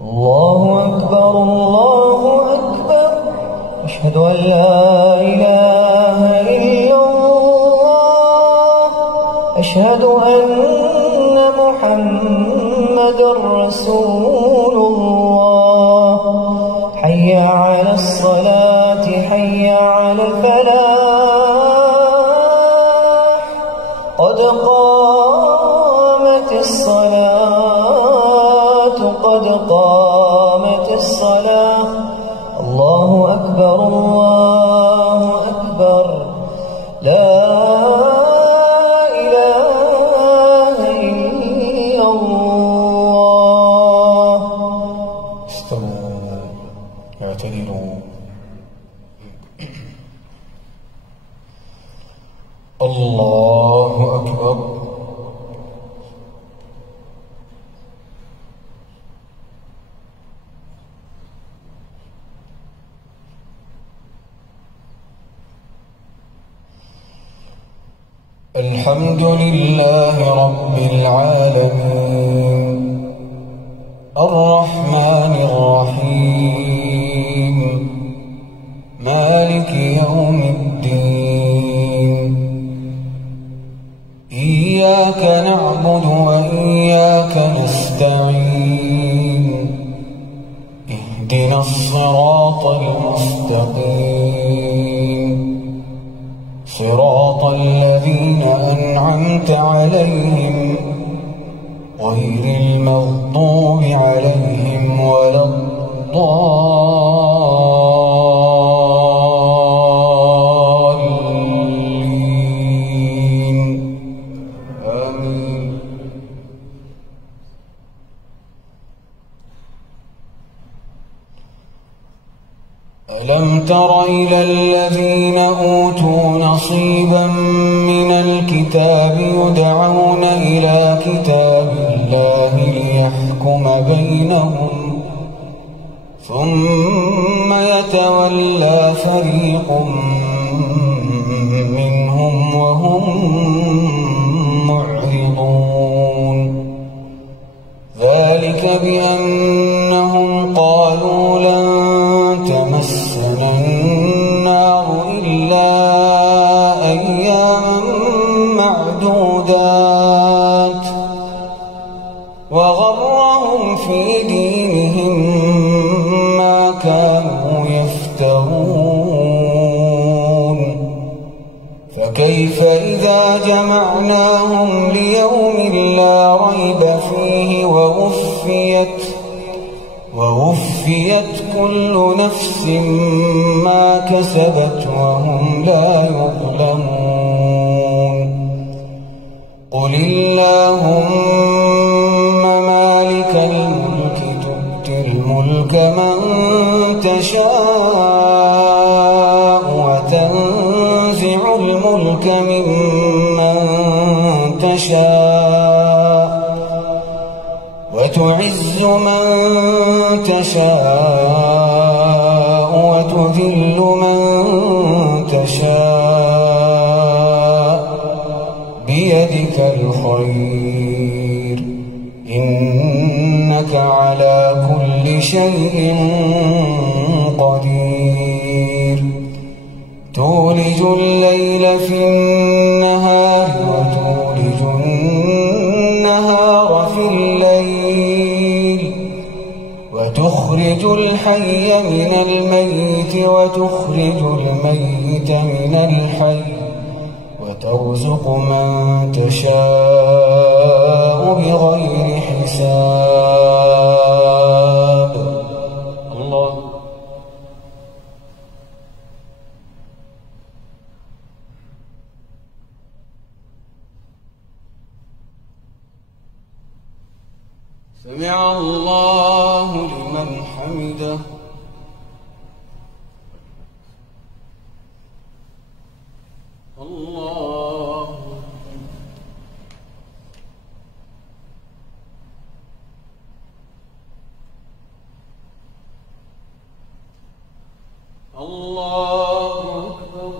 الله أكبر الله أكبر، أشهد أن لا إله إلا الله، أشهد أن محمدا رسول الله. حي على الصلاة حي على الفلاح، قد قامت الصلاة قد قامت الصلاة. الله أكبر الله أكبر، لا إله إلا الله. استووا اعتدلوا. الله أكبر. الحمد لله رب العالمين، الرحمن الرحيم، مالك يوم الدين. إياك نعبد وإياك نستعين، اهدنا الصراط المستقيم، صراط الذين أنعمت عليهم غير المغضوب عليهم ولا الضالين. آمين. ألم تر إلى الذين أوتوا نصيبا من الكتاب يدعون إلى كتاب الله ليحكم بينهم ثم يتولى فريق منهم وهم معرضون. ذلك بأنهم قالوا لن تمسنا النار إلا أياما معدودات وغرهم في دينهم ما كانوا يفترون. فكيف إذا جمعناهم ليوم لا ريب فيه ووفيت كل نفس ما كسبت وهم لا يظلمون. قل اللهم مالك الملك تؤتي الملك من تشاء وتنزع الملك ممن تشاء وتعز من تشاء وتذل من تشاء بيدك الخير، إنك على كل شيء قدير. تولج الليل في النهار وتولج النهار في الليل وتخرج الحي من الميت وتخرج الميت من الحي وترزق من تشاء بغير حساب. الله. سمع الله لمن حمده. الله. الله أكبر.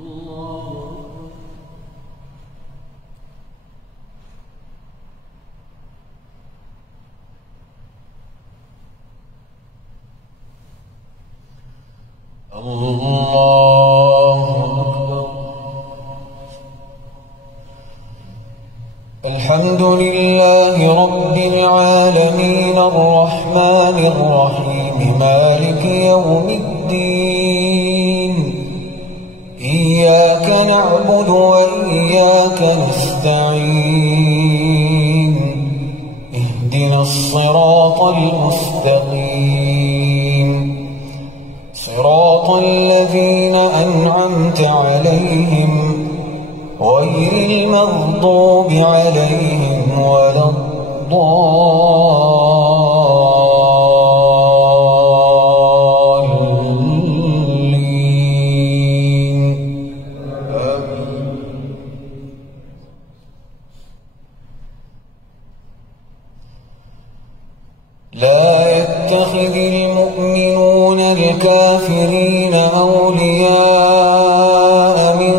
الله الله أكبر. الحمد لله رب العالمين الرحمن الرحيم مالك يوم الدين إياك نعبد وإياك نستعين اهدنا الصراط المستقيم صراط الذين أنعمت عليهم غير المغضوب عليهم ولا الضالين. لا يتخذ المؤمنون الكافرين أولياء من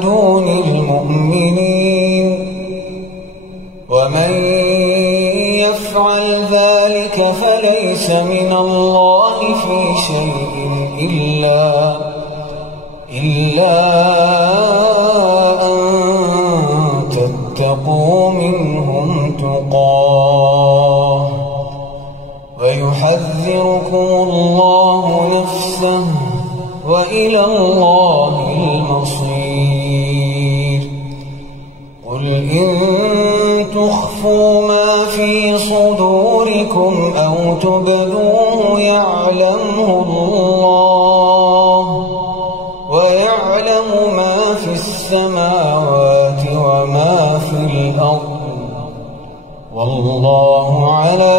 دون المؤمنين ومن يفعل ذلك فليس من الله في شيء إلا أن تتقوا منهم تقاه ويحذركم الله نفسه وإلى الله المصير. قل إن تخفوا ما في صدوركم أو تبدوه يعلمه الله ويعلم ما في السماوات وما في الأرض والله على